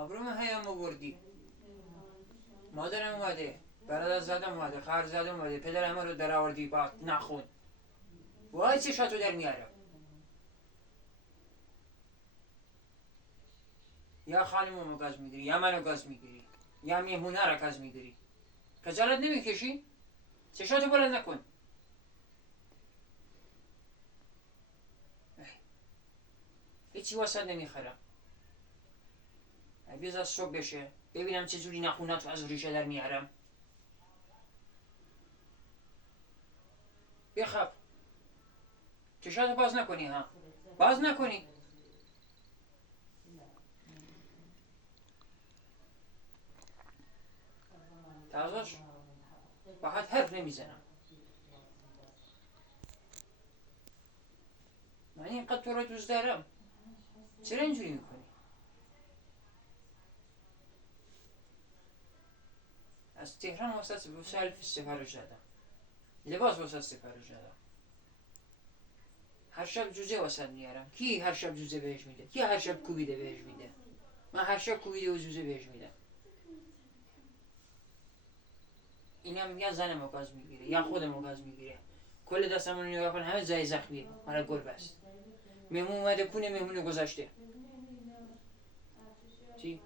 آبروم هیام آوردی. مادرم اومده، برادر زدم اومده، خواهر زدم اومده، پدر همه رو در آوردی با نخون. وای چشاتو در میاره. یا خانممو گاز میگیری یا منو گاز میگیری یا میهونه رو گاز میگیری. خجالت نمیکشی؟ چشاتو بلند نکن. هیچی واسه نمیخرم. بذار صبح بشه ببینم چجوری نخونات از ریشه در میارم. بخواب. چشاتو باز نکنی ها. باز نکنی. تازش باهات حرف نمیزنم. من اینقدر تو رو دوست دارم. چرا اینجوری میکنی؟ از تهران واسه سفارش دادم. لباس واسه سفارش دادم. هر شب جوجه واسه میارم. کی هر شب جوجه بهش میده؟ کی هر شب کوبیده بهش میده؟ من هر شب کوبیده و جوجه بهش میدم. اینم یا زنمو گاز میگیره یا خودمو گاز میگیره. کل دستمون رو نگاه کن همه جای زخمیه. مرا گل بست. مهمون اومده کونه مهمونو گذاشته. چی؟